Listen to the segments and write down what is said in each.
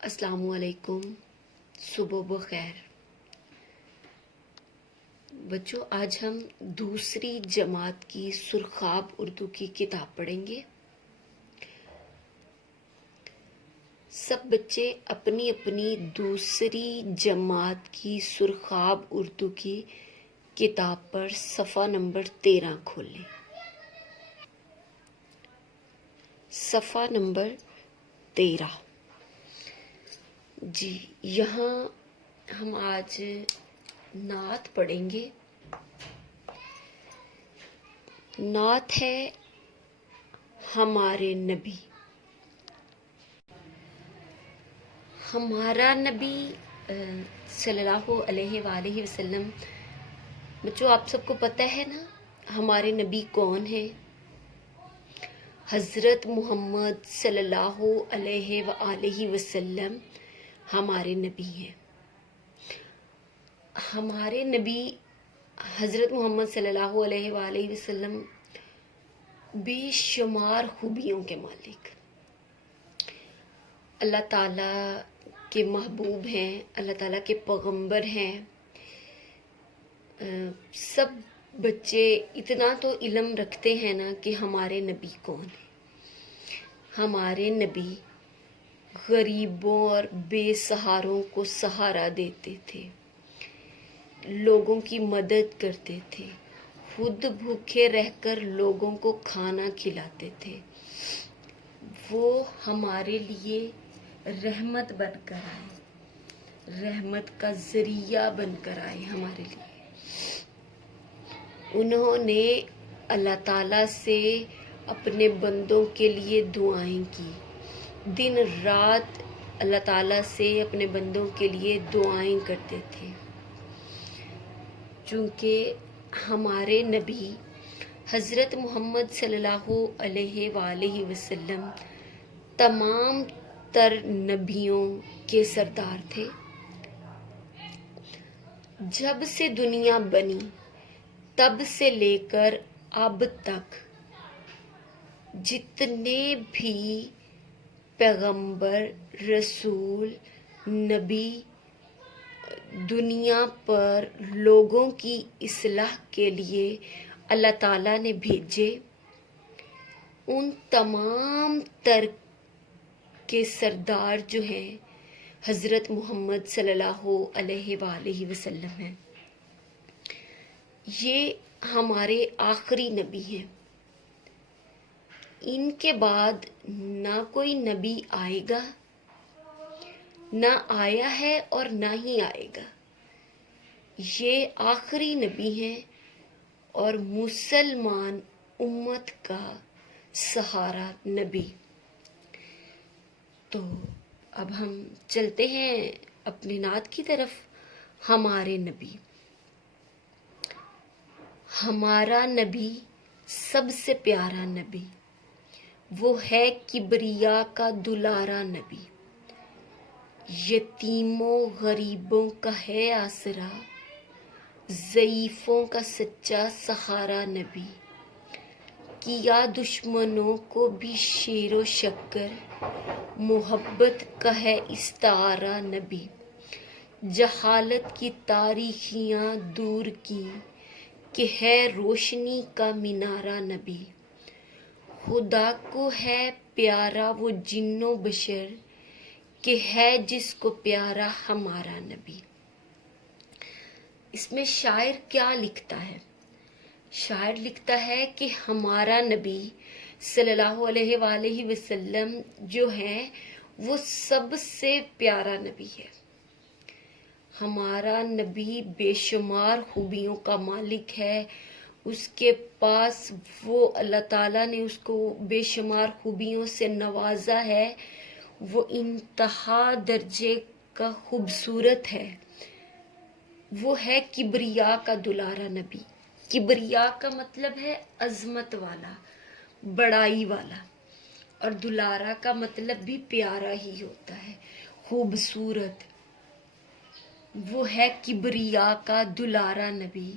السلام علیکم، صبح بخیر بچوں۔ آج ہم دوسری جماعت کی سرخاب اردو کی کتاب پڑھیں گے۔ سب بچے اپنی اپنی دوسری جماعت کی سرخاب اردو کی کتاب پر صفحہ نمبر 13 کھولیں۔ صفحہ نمبر 13 جی، یہاں ہم آج نعت پڑھیں گے۔ نعت ہے ہمارے نبی۔ ہمارا نبی صلی اللہ علیہ وآلہ وسلم، بچوں آپ سب کو پتہ ہے نا ہمارے نبی کون ہیں؟ حضرت محمد صلی اللہ علیہ وآلہ وسلم ہمارے نبی ہیں۔ ہمارے نبی حضرت محمد صلی اللہ علیہ وآلہ وسلم بے شمار خوبیوں کے مالک، اللہ تعالیٰ کے محبوب ہیں، اللہ تعالیٰ کے پیغمبر ہیں۔ سب بچے اتنا تو علم رکھتے ہیں نا کہ ہمارے نبی کون ہیں۔ ہمارے نبی غریبوں اور بے سہاروں کو سہارا دیتے تھے، لوگوں کی مدد کرتے تھے، خود بھوکے رہ کر لوگوں کو کھانا کھلاتے تھے۔ وہ ہمارے لیے رحمت بن کر آئے، رحمت کا ذریعہ بن کر آئے ہمارے لیے۔ انہوں نے اللہ تعالیٰ سے اپنے بندوں کے لیے دعائیں کی، دن رات اللہ تعالیٰ سے اپنے بندوں کے لیے دعائیں کرتے تھے، چونکہ ہمارے نبی حضرت محمد صلی اللہ علیہ وآلہ وسلم تمام تر نبیوں کے سردار تھے۔ جب سے دنیا بنی تب سے لے کر اب تک جتنے بھی پیغمبر، رسول، نبی دنیا پر لوگوں کی اصلاح کے لیے اللہ تعالیٰ نے بھیجے، ان تمام تر کے سردار جو ہیں حضرت محمد صلی اللہ علیہ وآلہ وسلم ہیں۔ یہ ہمارے آخری نبی ہیں۔ ان کے بعد نہ کوئی نبی آئے گا، نہ آیا ہے اور نہ ہی آئے گا۔ یہ آخری نبی ہیں اور مسلمان امت کا سہارا نبی۔ تو اب ہم چلتے ہیں اپنی نعت کی طرف۔ ہمارے نبی۔ ہمارا نبی سب سے پیارا نبی، وہ ہے کبریا کا دلارا نبی، یتیموں غریبوں کا ہے آسرا، ضعیفوں کا سچا سہارا نبی، کیا دشمنوں کو بھی شیر و شکر، محبت کا ہے استعارہ نبی، جہالت کی تاریکیاں دور کی کہ ہے روشنی کا مینارہ نبی، خدا کو ہے پیارا وہ جن و بشر کہ ہے جس کو پیارا ہمارا نبی۔ اس میں شاعر کیا لکھتا ہے؟ شاعر لکھتا ہے کہ ہمارا نبی صلی اللہ علیہ وآلہ وسلم جو ہے وہ سب سے پیارا نبی ہے۔ ہمارا نبی بے شمار خوبیوں کا مالک ہے، اس کے پاس وہ اللہ تعالیٰ نے اس کو بے شمار خوبیوں سے نوازا ہے، وہ انتہا درجے کا خوبصورت ہے، وہ ہے کبریا کا دلارا نبی۔ کبریا کا مطلب ہے عظمت والا، بڑائی والا، اور دلارا کا مطلب بھی پیارا ہی ہوتا ہے، خوبصورت۔ وہ ہے کبریا کا دلارا نبی،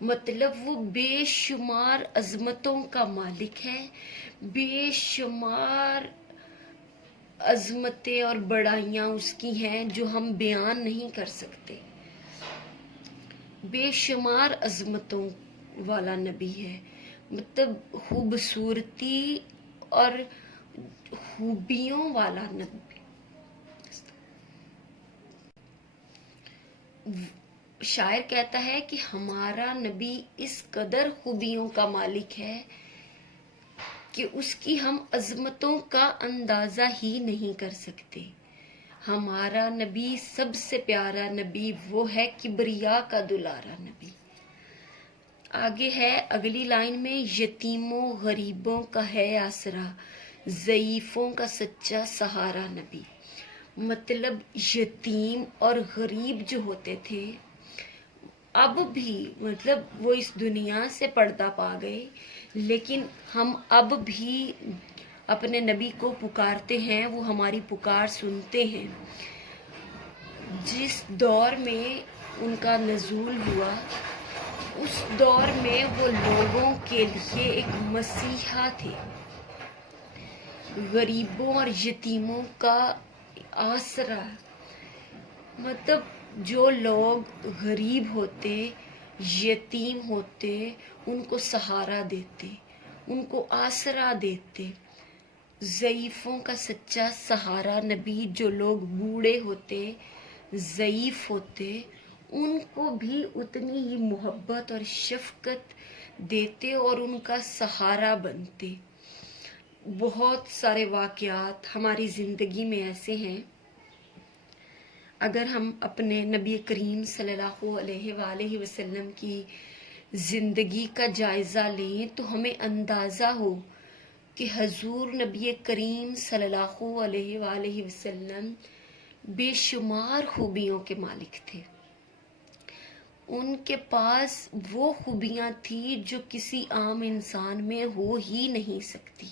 مطلب وہ بے شمار عظمتوں کا مالک ہے، بے شمار عظمتیں اور بڑائیاں اس کی ہیں جو ہم بیان نہیں کر سکتے. بے شمار عظمتوں والا نبی ہے، مطلب خوبصورتی اور خوبیوں والا نبی. شاعر کہتا ہے کہ ہمارا نبی اس قدر خوبیوں کا مالک ہے کہ اس کی ہم عظمتوں کا اندازہ ہی نہیں کر سکتے. ہمارا نبی سب سے پیارا نبی وہ ہے کبریا کا دلارا نبی. آگے ہے اگلی لائن میں، یتیموں غریبوں کا ہے آسرا، ضعیفوں کا سچا سہارا نبی. مطلب یتیم اور غریب جو ہوتے تھے اب بھی، مطلب وہ اس دنیا سے پردہ پا گئے، لیکن ہم اب بھی اپنے نبی کو پکارتے ہیں، وہ ہماری پکار سنتے ہیں. جس دور میں ان کا نزول ہوا اس دور میں وہ لوگوں کے لیے ایک مسیحا تھے، غریبوں اور یتیموں کا آسرا. مطلب جو لوگ غریب ہوتے، یتیم ہوتے، ان کو سہارا دیتے، ان کو آسرا دیتے. ضعیفوں کا سچا سہارا نبی، جو لوگ بوڑھے ہوتے، ضعیف ہوتے، ان کو بھی اتنی ہی محبت اور شفقت دیتے اور ان کا سہارا بنتے. بہت سارے واقعات ہماری زندگی میں ایسے ہیں. اگر ہم اپنے نبی کریم صلی اللہ علیہ وآلہ وسلم کی زندگی کا جائزہ لیں تو ہمیں اندازہ ہو کہ حضور نبی کریم صلی اللہ علیہ وآلہ وسلم بے شمار خوبیوں کے مالک تھے. ان کے پاس وہ خوبیاں تھیں جو کسی عام انسان میں ہو ہی نہیں سکتی.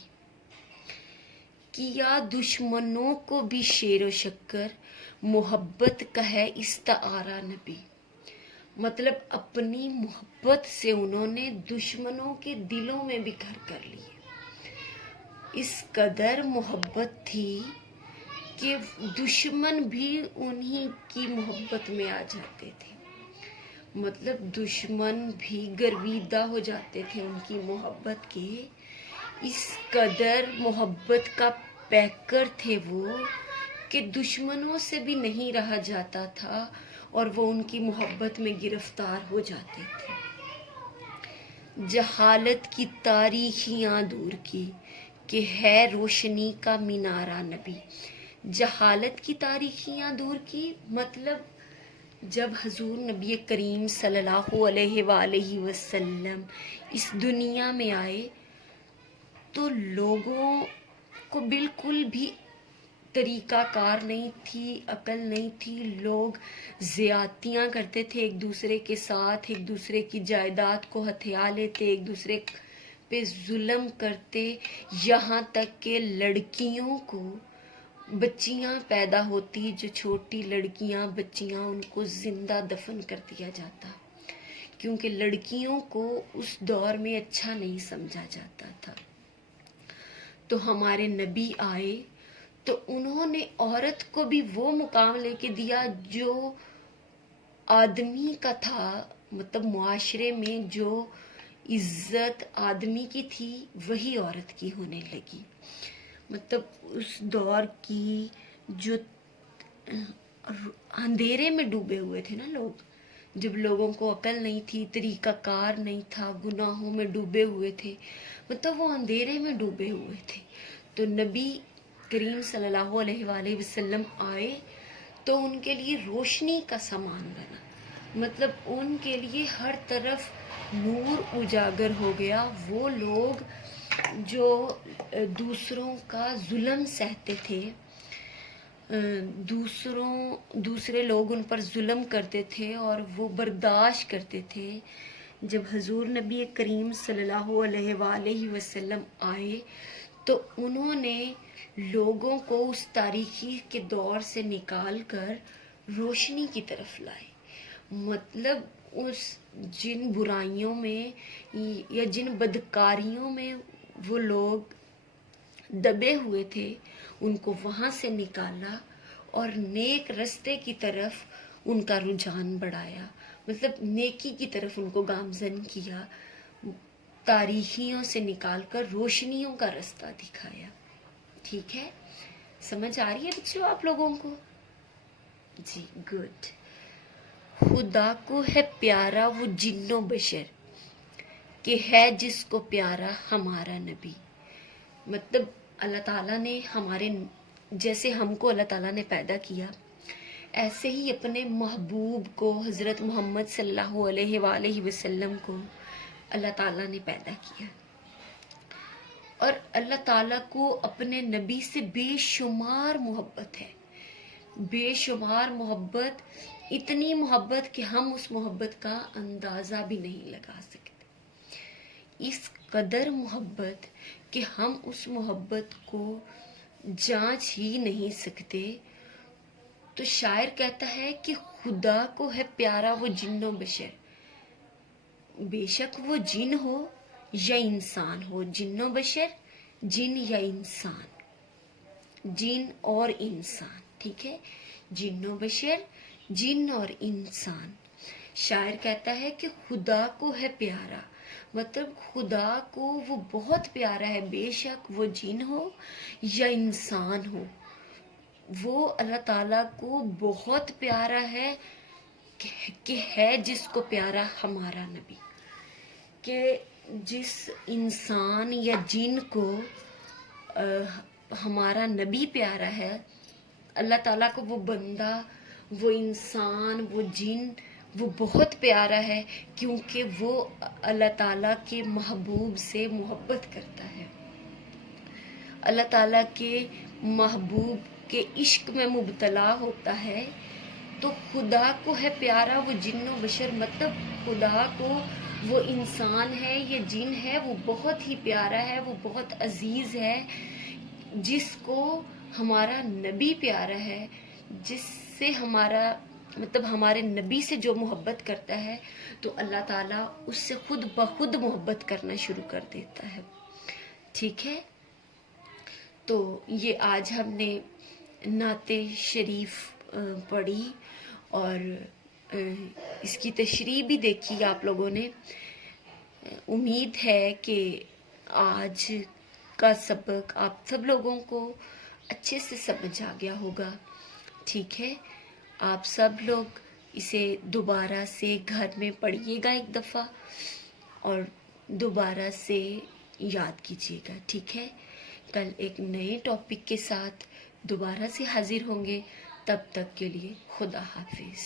کیا دشمنوں کو بھی شیر و شکر، محبت کا ہے استعارہ نبی. مطلب اپنی محبت سے انہوں نے دشمنوں کے دلوں میں بھی گھر کر لیے. اس قدر محبت تھی کہ دشمن بھی انہی کی محبت میں آ جاتے تھے. مطلب دشمن بھی گرویدہ ہو جاتے تھے ان کی محبت کے. اس قدر محبت کا پیکر تھے وہ کہ دشمنوں سے بھی نہیں رہا جاتا تھا اور وہ ان کی محبت میں گرفتار ہو جاتے تھے. جہالت کی تاریخیاں دور کی کہ ہے روشنی کا مینارہ نبی. جہالت کی تاریخیاں دور کی مطلب جب حضور نبی کریم صلی اللہ علیہ وآلہ وسلم اس دنیا میں آئے تو لوگوں کو بالکل بھی طریقہ کار نہیں تھی، عقل نہیں تھی. لوگ زیادتیاں کرتے تھے ایک دوسرے کے ساتھ، ایک دوسرے کی جائیداد کو ہتھیا لیتے، ایک دوسرے پہ ظلم کرتے، یہاں تک کہ لڑکیوں کو، بچیاں پیدا ہوتی جو چھوٹی لڑکیاں بچیاں، ان کو زندہ دفن کر دیا جاتا کیونکہ لڑکیوں کو اس دور میں اچھا نہیں سمجھا جاتا تھا. تو ہمارے نبی آئے تو انہوں نے عورت کو بھی وہ مقام لے کے دیا جو آدمی کا تھا. مطلب معاشرے میں جو عزت آدمی کی تھی وہی عورت کی ہونے لگی. مطلب اس دور کی جو اندھیرے میں ڈوبے ہوئے تھے نا لوگ، جب لوگوں کو عقل نہیں تھی، طریقہ کار نہیں تھا، گناہوں میں ڈوبے ہوئے تھے، مطلب وہ اندھیرے میں ڈوبے ہوئے تھے. تو نبی کریم صلی اللہ علیہ وآلہ وسلم آئے تو ان کے لیے روشنی کا سامان بنا. مطلب ان کے لیے ہر طرف نور اجاگر ہو گیا. وہ لوگ جو دوسروں کا ظلم سہتے تھے، دوسرے لوگ ان پر ظلم کرتے تھے اور وہ برداشت کرتے تھے، جب حضور نبی کریم صلی اللہ علیہ وآلہ وسلم آئے تو انہوں نے لوگوں کو اس تاریکی کے دور سے نکال کر روشنی کی طرف لائے. مطلب اس جن برائیوں میں یا جن بدکاریوں میں وہ لوگ دبے ہوئے تھے ان کو وہاں سے نکالا اور نیک رستے کی طرف ان کا رجحان بڑھایا، مطلب نیکی کی طرف ان کو گامزن کیا، تاریکیوں سے نکال کر روشنیوں کا رستہ دکھایا. ٹھیک ہے، سمجھ آ رہی ہے بچوں آپ لوگوں کو؟ جی گڈ. خدا کو ہے پیارا وہ جن و بشر، کہ ہے جس کو پیارا ہمارا نبی. مطلب اللہ تعالیٰ نے ہمارے، جیسے ہم کو اللہ تعالیٰ نے پیدا کیا، ایسے ہی اپنے محبوب کو حضرت محمد صلی اللہ علیہ وآلہ وسلم کو اللہ تعالیٰ نے پیدا کیا. اور اللہ تعالیٰ کو اپنے نبی سے بے شمار محبت ہے، بے شمار محبت، اتنی محبت کہ ہم اس محبت کا اندازہ بھی نہیں لگا سکتے. اس قدر محبت کہ ہم اس محبت کو جانچ ہی نہیں سکتے. تو شاعر کہتا ہے کہ خدا کو ہے پیارا وہ جن و بشر، بے شک وہ جن ہو یا انسان ہو. جن و بشر، جن یا انسان، جن اور انسان. ٹھیک ہے، جن و بشر، جن اور انسان. شاعر کہتا ہے کہ خدا کو ہے پیارا، مطلب خدا کو وہ بہت پیارا ہے، بے شک وہ جن ہو یا انسان ہو. وہ اللہ تعالیٰ کو بہت پیارا ہے کہ ہے جس کو پیارا ہمارا نبی، کہ جس انسان یا جن کو ہمارا نبی پیارا ہے، اللہ تعالیٰ کو وہ بندہ، وہ انسان، وہ جن، وہ بہت پیارا ہے، کیونکہ وہ اللہ تعالیٰ کے محبوب سے محبت کرتا ہے، اللہ تعالیٰ کے محبوب کے عشق میں مبتلا ہوتا ہے. تو خدا کو ہے پیارا وہ جن و بشر، مطلب خدا کو وہ انسان ہے یا جن ہے وہ بہت ہی پیارا ہے، وہ بہت عزیز ہے. جس کو ہمارا نبی پیارا ہے، جس سے ہمارا مطلب ہمارے نبی سے جو محبت کرتا ہے، تو اللہ تعالیٰ اس سے خود بخود محبت کرنا شروع کر دیتا ہے. ٹھیک ہے، تو یہ آج ہم نے نعت شریف پڑھی اور اس کی تشریح بھی دیکھی آپ لوگوں نے. امید ہے کہ آج کا سبق آپ سب لوگوں کو اچھے سے سمجھ آ گیا ہوگا. ٹھیک ہے، آپ سب لوگ اسے دوبارہ سے گھر میں پڑھیے گا ایک دفعہ اور دوبارہ سے یاد کیجیے گا. ٹھیک ہے، کل ایک نئے ٹاپک کے ساتھ دوبارہ سے حاضر ہوں گے. تب تک کے لیے خدا حافظ.